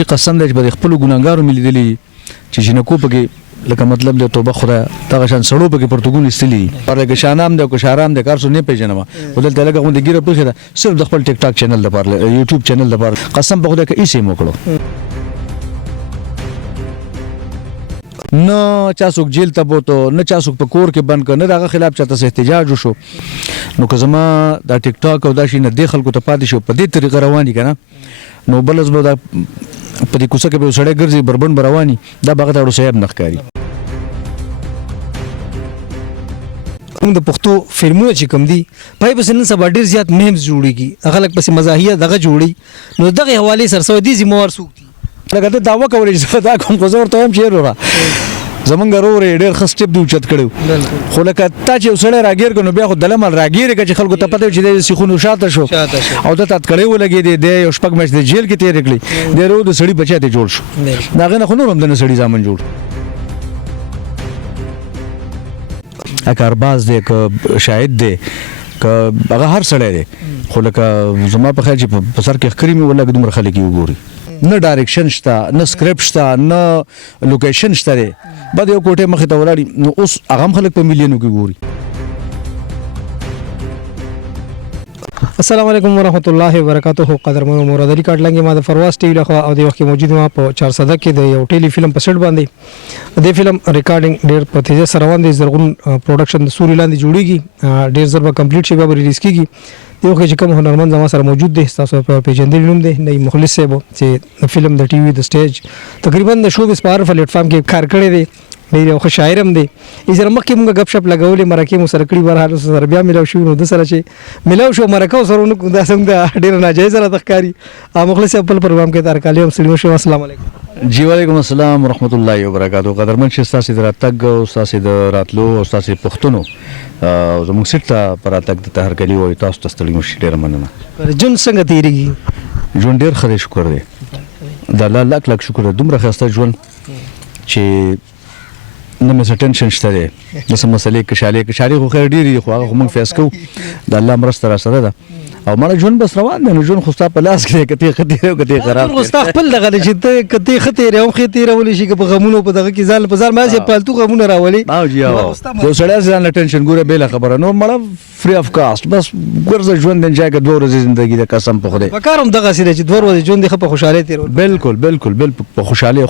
چې قسم دی چې به د خپلو ګناهګارو مې لیدلي چې جینکو پکې لکه مطلب د توبه خدای دغه شان سړو پکې پرتګون استلی پر لکه شانام د کو شارام د کار څه نه پیژنم ودلته لکه غونډه ګیره پخې ده صرف د خپل ټیک ټاک چینل لپاره یوټیوب چینل لپاره قسم په خدای کې ایسه موکړو نه چا څوک جیل ته بوته نه چا څوک په کور کې بند کړ نه دغه خلاف چاته احتجاج وشو نو که زما دا ټیک ټاک او دا شي نه د خلکو ته پاتې شو په دې طریقه رواني کنه نو بلز به دا په دې کوڅه کې به سړی ګرځي بربند رواني دا باغ ته صاحب نخکاری موږ د پښتو فلمونه چې کوم دي پای په نن سبا ډیر زیات میمز جوړیږي خلک پسې مزاحیه دغه جوړي نو دغه حواله سرسو دي ذمہوار سوق دي لکه دا داوا کوي چې دا کوم خو زور ته هم چیر را زمونږ ورور ډېر ښه سټیپ دی اوچت کړی خو لکه تا چې یو سړی راګیر کړو نو بیا خو دلمل راګیرې که چې خلکو ته پته چې دی سیخونو شاته شو او ده ته اتکړی ولګېدې دی یو شپږ میاشتې د جیل کې تېرې کړې دی رو د سړي بچی ته جوړ شو د هغې نه خو نور هم د نه سړي زامن جوړ که ارباز دی که شاهد دی که هغه هر سړی دی خو لکه زما په خیال چې په سر کې ښکري مې ولګې دومره خلک یې وګوري نه ډایرکشن شته نه سکرپټ شته نه لوکیشن شته دی بعد یو کوټې مخې ته ولاړي نو اوس هغه هم خلک په میلیونو کې ګوري السلام علیکم ورحمۃ اللہ وبرکاتہ قدرمنو مرادری کارت لنګ ما د فرواز ټي وی لخوا او د وخت موجود ما په 400 کې د یو ټيلي فلم په سټ باندې د فلم ریکارډینګ ډیر په تیزه سره روان دي زرغون پروډکشن د سوري لاندې جوړیږي ډیر زر به کمپلیټ شي به ریلیز کیږي یو چې کوم هنرمند زما سره موجود دي تاسو په پیجندل نوم دی نه مخلص صاحب چې فلم د ټي وی د سټیج تقریبا د شو بس پار پلیټ فارم کې کار کړی دی ډیر خو شاعرم دی یې سره مخکې موږ غب شپ لګولې مرکه مو سره کړی ورحال سره بیا ملاو شو نو د سره چې ملاو شو مرکه سره نو دا څنګه ډیر ناجایز را تخکاری مخلص خپل پروګرام کې تر کالی هم سلام شو السلام علیکم جی وعلیکم السلام ورحمۃ اللہ وبرکاتہ قدرمن چې تاسو دراتګ او تاسو د راتلو او تاسو پښتونو زموږ سټ پر اتګ د تهر کلی وي تاسو ته ستړي مشي ډیر مننه جون څنګه تیریږي جون ډیر خدای شکر دی د الله لاک لاک شکر دومره خسته جون چې نه مې ټینشن شته دی د سم مسلې کشالې خو خیر ډیری خو هغه موږ فیس کو د الله مرسته را سره ده او مړه جون بس روان دی نو جون خو ستا په لاس کې کته خطر خراب خو ستا خپل دغه چې ته کته خطر او خطر ولې شي په غمونو په دغه کې ځان په ځان ما چې پالتو غمونه راولي او جی او یو سړی ځان ټینشن ګوره به خبره نو مړه فری اف کاست بس ګرځه ژوند د انجای کې 2 ورځې ژوندۍ د قسم په خدای وکارم دغه سره چې 2 ورځې ژوند په خوشاله تیر بالکل په خوشاله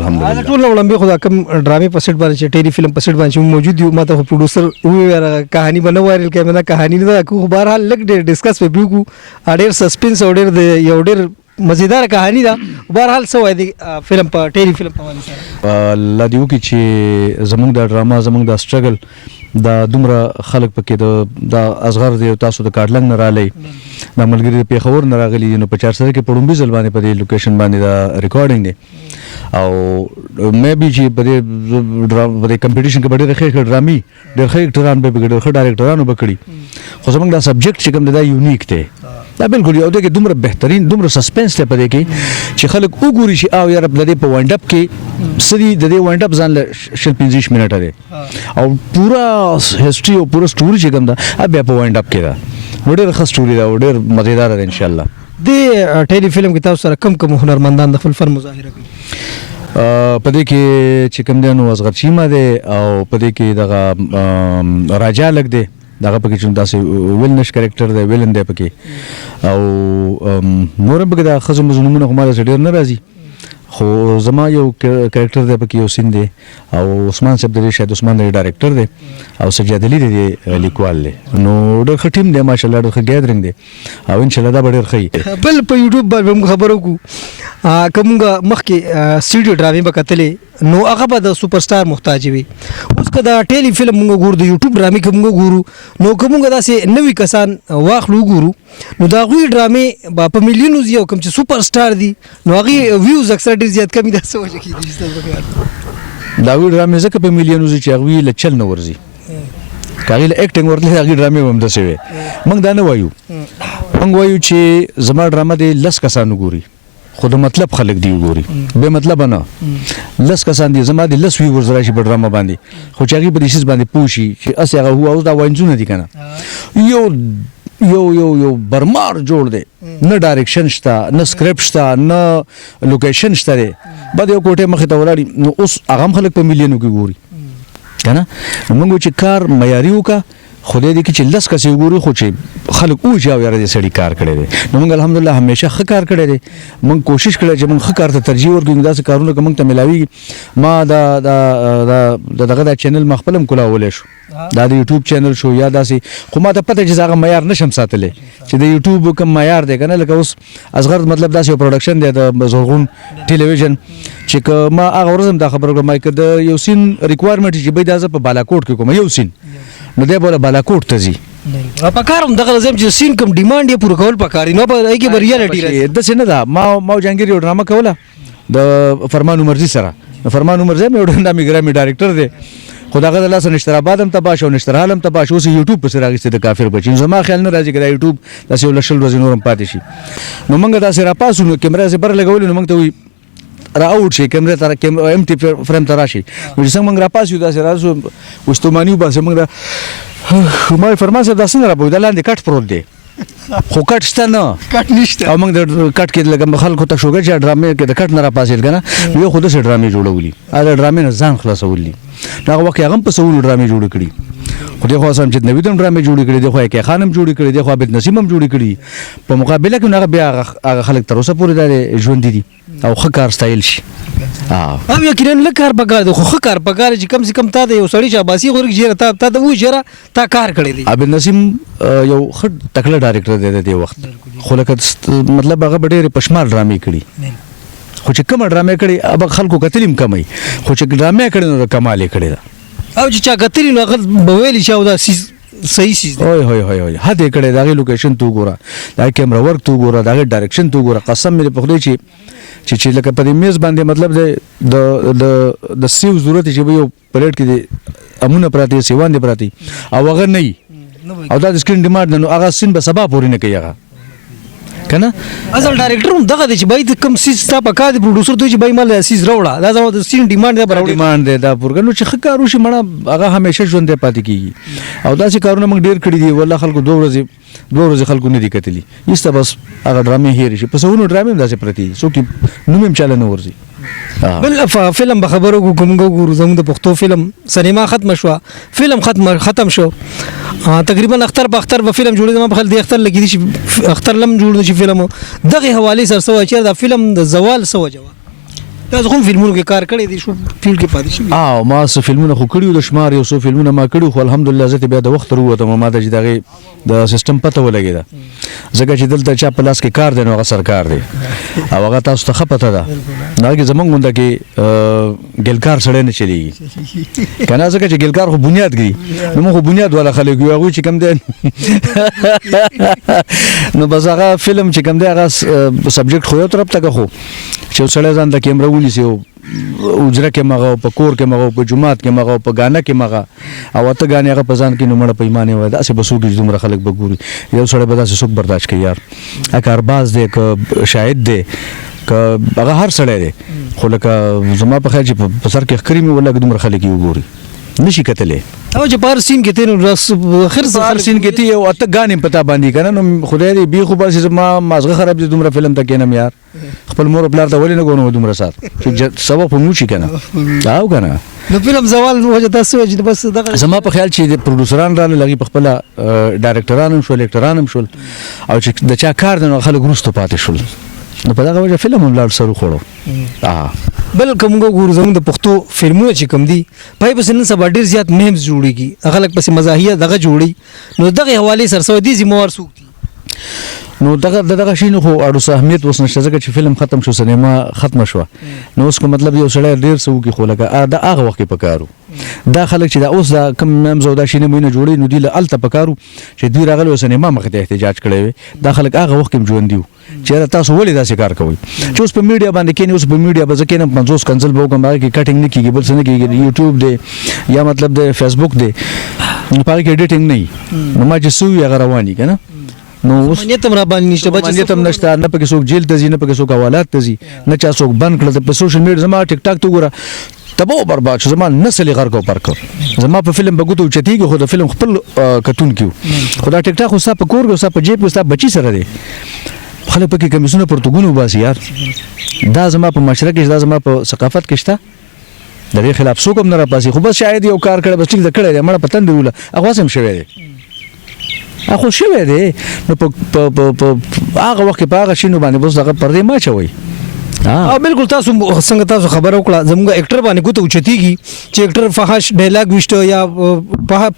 الحمدلله ټول لمبي خدا کم ډرامې په سټ باندې چې ټيلي فلم په سټ باندې موجود یو ماته پروډوسر ویره کہانی بنو وایرل کمنه کہانی نه کو بهر حال لګ ډیر ډیسکس په بیو اډیر سسپنس او ډیر یو ډیر مزیدار کہانی دا بهر حال سو دی فلم په ټيلي فلم په باندې الله دیو کی چې زمونږ د ډراما زمونږ د سټرګل دا دومره خلک پکې د اصغر دی تاسو د کارلنګ نه رالي د ملګری په خبر نه راغلي نو په 400 کې پړومبي ځل باندې په لوکیشن باندې دا ریکارډینګ دی او مې بي چې په کمپټیشن کې ډېر ښه ډرامي ډېر ښه اکټران به ډېر ښه ډایرکټرانو به کړي خو زمونږ دا سبجیکټ چې کوم دا یونیک دی دا بالکل یو دغه دومره بهترین دومره سسپنس ته پدې کې چې خلک وګوري شي او یاره د دې په وایند اپ کې سړي د دې وایند اپ ځان له 15 منټه دی او پورا هیستوري او پورا سټوري چې کوم دا بیا په وایند اپ کې دا ډېر ښه سټوري دا ډېر مزیدار دی ان شاء الله د ټيلي فلم کې تاسو سره کم هنرمندان د خپل فن مظاهره کوي پدې کې چې کوم دی نو اصغر چیما دی او پدې کې دغه راجا لګ دی دغه پکې چې تاسو ویلنش کریکټر دی ویلن دی پکې او نور پکې دا خزم مزنونه کومه ډېر ناراضي خو زما یو کریکټر دی پکې یو سین دی او عثمان صاحب دی شاید عثمان دی ډایرکټر دی او سجاد علي دی لیکوال دی نو ډېر ښه ټیم دی ماشاءالله ډېر ښه ګیدرینګ دی او ان شاء الله دا ډېر ښه بل په یوټیوب باندې خبرو کو کومه مخکې سټډیو ډرامې وکټلې نو هغه به د سوپر سٹار محتاج وي اوس کدا ټيلي فلم موږ ګورو د یوټیوب ډرامې کوم ګورو نو کومه داسې نوې کسان واخلو ګورو نو دا غوي ډرامې په میلیونو یو کوم چې سوپر سٹار دي نو هغه ویوز اکثر ډیر زیات کمی ده څه وجه کیږي دا غوي ډرامې زکه په میلیونو چې هغه لچل نه ورزي کاغیل اکټینګ ورته هغه ډرامې هم ده شوی موږ دا نه وایو موږ وایو چې زما ډرامه دي لس کسانو ګوري خود مطلب خلق دی وګوري به مطلب نه لس کسان دي زما دي لس ویورز راشي په ډرامه باندې خو چې هغه په دې شیز باندې پوښي چې اسه هغه هو اوس دا وینځونه دي کنه یو یو برمار جوړ دی نه ډایرکشن شته نه سکرپټ شته نه لوکیشن شته دی بعد یو کوټه مخې ته ولاړی نو اوس هغه خلک په میلیونو کې ګوري کنه موږ چې کار معیاري وکړه خدای دې کې چې لس کسې وګوري خو چې خلک وایي او یاره دې سړي کار کړی دی نو موږ الحمدلله همیشه ښه کار کړی دی موږ کوشش کړی چې موږ ښه کار ته ترجیح ورکړو داسې کارونه که موږ ته میلاویږي ما دغه دا چینل ما خپل هم کولاولی شو دا د یوټیوب چینل شو یا داسې خو ما ته پته چې هغه معیار نشم ساتلی چې د یوټیوب کوم معیار دی که نه لکه اوس اصغر مطلب داسې یو پروډکشن دی د زرغون ټلویزیون چې که ما هغه ورځ هم دا خبره وکړم که د یو سین ریکوایرمنټ چې بای دا زه په بالاکوټ کې کوم یو سین نو دی بوله بالاکوټ ته ځي په کار هم دغه زم چې سین کم ډیمانډ یې پوره کول پکار دي نو په هغې کې به ریالټي راځي داسې نه ده ما جهانګیر یو ډرامه کوله د فرمان عمرزي سره فرمان عمرزي هم یو نامي ګرامي ډایرکټر دی خو دغه د لاسه نشترآباد هم تباه شو نشترحال هم تباه شو اوس یوټیوب پسې راغېستی د کافر بچي زما خیال نه راځي که دا یوټیوب داسې یو لس شل ورځې نور هم پاتې شي نو موږ داسې راپاسو نو کیمره یې بر لګولې نو موږ ته وایي را اوټ شي کیمرې ته ایم ټي فریم ته راشي نو چې څنګه موږ راپاسو داسې راسو وستوماني وباسو موږ دا ما فرمان صاحب دا څنګه راپوي دا لاندې کټ پروت دی خو کټ شته نه کټ نشته او موږ د کټ کې لږ خلکو ته شوګر چې ډرامې کې د کټ نه راپاسېد که نه یو خو داسې ډرامې جوړولي هغه ډرامې نه ځان خلاصولي نو هغه وخت هغه هم په سلو ډرامې جوړې کړي خو دی خو اسلام جد نوید هم ډرامې جوړې کړي دی خو یکې خان هم جوړې کړي دی خو عابد نسیم هم جوړې کړي په مقابله کې هغه بیا هغه خلک تر اوسه پورې دا ژوندي دي او ښه کار ستایل شي او یقینا لږ کار پکار دی خو ښه کار پکار چې کم سے کم تا د یو سړي شاباسي غوړي چې تا ته وایي چې تا کار کړی دی عابد نسیم یو ښه تکړه ډایرکټر دی د دې وخت خو لکه مطلب هغه به ډېرې پشمال ډرامې کړي خو چې کومه ډرامې کړي هغه خلکو کتل هم کمی خو چې ډرامې کړي نو د کمال یې کړې ده او چې چا کتلی نو هغه به ویلي چې او دا صحیح سیز دی هوی حد یې کړی د هغې لوکیشن ته وګوره د هغې کیمره ورک ته وګوره د هغې ډایرکشن ته وګوره قسم مې په خدای چې لکه په دې میز باندې مطلب دی د سیو ضرورت چې به یو پلیټ کې د امونه پراته سیوان دي پراته او هغه نه وي او دا د سکرین ډیمانډ نه نو هغه سین به سبا پورې نه کوي هغه کنه اصل ډایرکټر هم دغه دی چې بای د کم سیز تا پکار دی پروډوسر ته چې بای مال سیز راوړه دا زموږ د سین ډیمانډ دی براوړي ډیمانډ دی دا پورګه نو چې ښه کار وشي مړه هغه همیشه ژوندی پاتې کېږي او داسې کارونه موږ ډېر کړي دي والله خلکو دوه ورځې خلکو نه دي کتلي ایسته بس هغه ډرامې هېرې شي په سونو ډرامې هم داسې پرتې دي څوک نوم هم چاله نه ورځي بل فلم به خبرو کوم ګورو زموږ د پښتو فلم سینما ختم شو فلم ختم شو تقریبا اختر به فلم جوړې ما په خل دی اختر لګې دي چې اختر لم جوړ شي فلم دغه حواله سره سو چې دا فلم د زوال سو جواب دا کوم فلمونو کې کار کړی دي شو فیلډ کې پاتې شي ما څه فلمونه خو کړیو د شمار یو څو فلمونه ما کړیو خو الحمدلله زه بیا د وخت وروتم ما ته چې دغه د سیستم پته ولګېده ځکه چې دلته چا په لاس کې کار دی نو هغه سرکار دی او هغه تاسو ته ښه پته ده نو هغې زموږ غونډه کې ګلکار سړی نه چلېږي که نه ځکه چې ګلکار خو بنیاد ږدي نو موږ خو بنیاد والا خلک یو هغوی چې کوم دی نو بس هغه فلم چې کوم دی هغه سبجیکټ خو یو طرف ته که خو چې یو سړی ځان ته کیمره ونیسي او اجره کې مغه په کور کې مغه په جماعت کې مغه په غانا کې مغه او ته غانې هغه په ځان کې نو مړه پیمانه وای دا څه بسو کې دومره خلک به ګوري یو سړی به داسې څوک برداشت کوي یار اکارباز دی که شاهد دی که هغه هر سړی دی خو لکه زما په خیال چې په سر کې ښکري مې ولا دومره خلک یې وګوري نشي کتلی او چې پر سین کې تیر اخر سین کې تی او اته غانې پتا باندې کنه نو خدای دې بي خو بس ما مازغه خراب دي دومره فلم ته کینم یار خپل مور پلار ته ولې نه غونو دومره سات چې سبب په موچی کنه او کنه نو فلم زوال وجه تاسو چې بس دغه زما په خیال چې پروډوسران را لګي په خپل ډایرکټران هم شو لیکټران هم شول او چې د چا کار د خلک روستو پاتې شول نو په دغه وجه فلم هم لاړ سره خوړو بل کوم ګورو زموږ د پښتو فلمونه چې کوم دي پای پس نن سبا ډیر زیات میمز جوړیږي هغه لک پس مزاحیه دغه جوړي نو دغه حواله سره سو دي زموږ سوق دي نو دغه شینو خو اړو اهمیت وس نشته ځکه چې فلم ختم شو سینما ختم شو نو اوس کو مطلب یو سړی ډیر سو کې خو لکه دا هغه وخت په کارو دا خلک چې دا اوس دا کم میمز او دا شینه مینه جوړي نو دی له الته په کارو چې دوی راغلو سینما مخ ته احتجاج کړي وي دا خلک هغه وخت کې ژوند دي چې تاسو ولې داسې کار کوئ چې اوس په میډیا باندې کې اوس په میډیا باندې کې نه 50 کنسل به کوم کې کټینګ نه کیږي بل څه نه کیږي یوټیوب دی یا مطلب د فیسبوک دی په کې ایډیټینګ نه نو ما چې سو یې رواني کنه نو اوس نیتم را باندې نشته بچ نیتم نشته نه پکې څوک جیل ته ځي نه پکې څوک حوالات ته ځي نه چا څوک بند کړل په سوشل میډیا زما ټیک ټاک ته ګوره تبو برباد شو زمان نسل غرق او پرک زما په فلم بغوتو چتیږي خو د فلم خپل کتون کیو خدا ټیک ټاک خو ستا په کور کې ستا په جیب کې ستا بچی سره دی خلک پکې کمیسونه پرتګونو باسي یار دا زما په معاشره کې دا زما په ثقافت کې شته د دې خلاف څوک هم نه راپاسي خو بس شاید یو کار کړي بس ټیک د کړي مړه پتن دیوله هغه سم شوی دی اخو شوی دی نو په هغه وخت په هغه شینو باندې بس هغه پردې ما چوي او بالکل تاسو څنګه تاسو خبر وکړه زموږ اکټر باندې کوته اوچتیږي چې اکټر فحش ډایلاګ وشته یا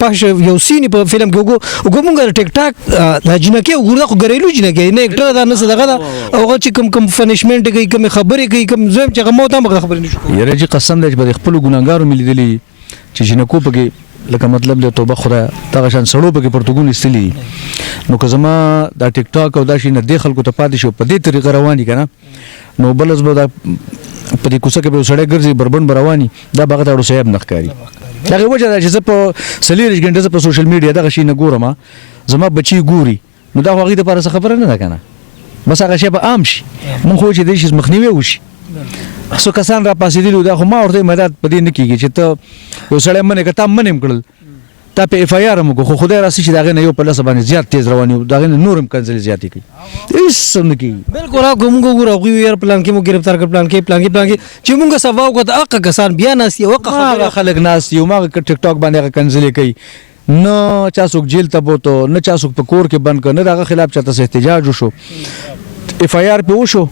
فحش یو سین په فلم کې وګورم ټیک ټاک د جنکه وګورم خو غریلو جنکه نه اکټر دا نه صدقه دا او چې کوم فنشمنت کوي کوم خبرې کوي کوم زم چې غمو ته خبرې نشو یره چې قسم دې په خپل ګناګارو ملي دي چې جنکو پکې لکه مطلب له توبه خدا تا شان سړو پکې پرتګون استلی نو که زما دا ټیک ټاک او دا شي نه د خلکو ته پاتې شو په دې طریقه رواني کنه نو بلز به دا په دې کوڅه کې به سړی ګرځي بربند برواني دا باغ ته اړو صاحب نخکاری دا وجه دا چې زه په سلیریش ګنټه په سوشل میډیا دغه شي نه ګورم زما بچي ګوري نو دا هغه د لپاره خبره نه ده کنه بس هغه شی به عام شي مونږ خو چې د شي مخنیوي وشي څو کسان را پاسې دي دا خو ما ورته مدد پدې نه کیږي چې ته یو سړی منه کته منم کړل تا په اف آی آر مو خو خدای راسي چې داغه نه یو په لاس باندې زیات تیز رواني داغه نورم کنځل زیاتې کوي هیڅ سم نه کوي بالکل هغه موږ ګورو غویر پلان کې مو گرفتار کړ پلان کې چې موږ سبا وکړه هغه کسان بیا ناس یو هغه خلک ناس یو ما ټیک ټاک باندې کنځل کوي نو چا څوک جیل ته بوته نه چا څوک په کور کې بند کړ نه دغه خلاف چاته احتجاج وشو اف آی آر په وشو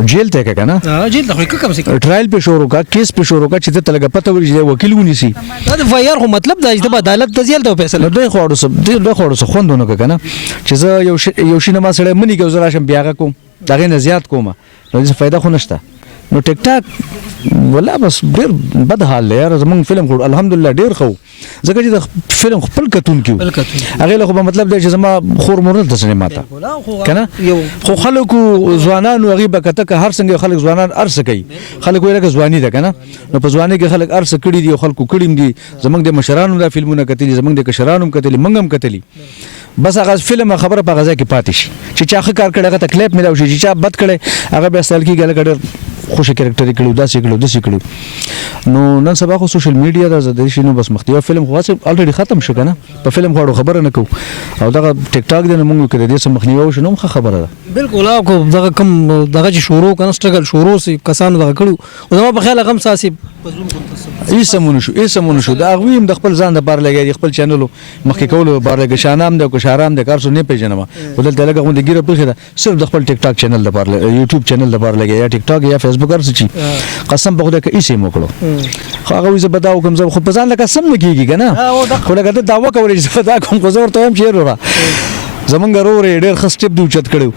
جیل ته کنه جیل ته کوم څه ټرایل په شروع کا کیس په شروع کا چې ته لګا پته ورې وکیل ونیسي دا د فایر خو مطلب دا چې د عدالت ته جیل ته فیصله دوی خوړو سه خوندونه کنه چې زه یو شینه ما سره منی کې زرا شم بیاغه کوم دغه نه زیات کوم نو څه فائدہ خو نشته نو ټیک ټاک ولا بس ډیر بد حال دی یار زمونږ فلم خو الحمدلله ډیر خو ځکه چې د فلم خپل کتون کیو هغه له خو مطلب دی چې زما خور مورل د سینما ته کنه خو خلکو ځوانانو هغه بکته که هر څنګه خلک ځوانان ارس کوي خلک وایي چې ځواني ده کنه نو په ځواني کې خلک ارس کړي دي خلکو کړي دي زمونږ د مشرانو د فلمونو کتلي زمونږ د کشرانو کتلي منګم کتلي بس هغه فلم خبره په غزا کې پاتې شي چې چا ښه کار کړي هغه تکلیف ملو شي چې چا بد کړي هغه به سال کې ګل خوشی کریکټر کړو دا سې کړو نو نن سبا خو سوشل میډیا د زده شنو بس مختیو فلم خو الریډي ختم شو کنه په فلم غواړو خبره نه کو او دا ټیک ټاک د موږ کې د دې سم مخنیو شنو خبره ده بالکل او کو دا کوم دغه شروع کنه سټرګل شروع سي کسان دغه کړو او زما په خیال غم ساسي ایسمون شو دا غویم د خپل ځان د بار لګي خپل چینل مخکې کولو بار لګي شانام د کو شارام د کار سو نه پیژنم ولل دلګه غوند ګیره په خده صرف د خپل ټیک ټاک چینل د بار یوټیوب چینل د بار لګي یا ټیک ټاک یا فیسبوک ارڅ چی قسم په خدای کې ایسه موکړو خو هغه زه بداو کوم زه خو په ځان لکه سم نه کیږي کنه خو لکه دا داوا کوي چې دا کوم کو زور ته هم چیرې را زمونږ رورې ډېر ښه سټیپ دی اوچت کړی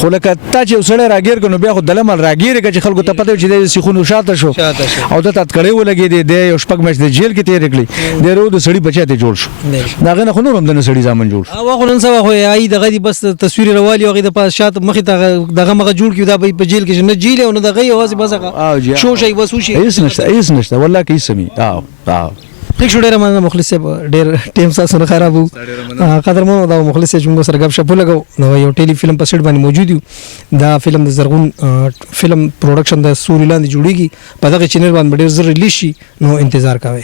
خو لکه تا چې یو سړی راګیر کړو نو بیا خو دلمل راګیر که چې خلکو ته پته چې د سیخونو شاته شو او د تاتکړی ولګېدی دی یو شپږ میاشتې جیل کې تېرې کړي دی رو د سړي بچی ته جوړ شو د هغې نه خو نور هم د نه سړي زامن جوړ شو هغه خو نن سبا خو یې دغه دي بس تصویر روالي هغې د پاس شاته مخې ته دغه مغه جوړ کړي دا به په جیل کې نه جیل او نه دغه یوازې بس هغه شو شي بس وشي هېڅ نشته والله که هېڅ سمي ٹھیک شو ډېر مننه مخلص صاحب ډېر ټیم تاسو نه خراب وو قدرمنو دا مخلص صاحب موږ سره غب شپ لګو نو یو ټیلی فلم په سیټ باندې موجود یو دا فلم د زرغون فلم پروډکشن د سوري لاندې جوړیږي په دغه چینل باندې ډېر زر ریلیز شي نو انتظار کوئ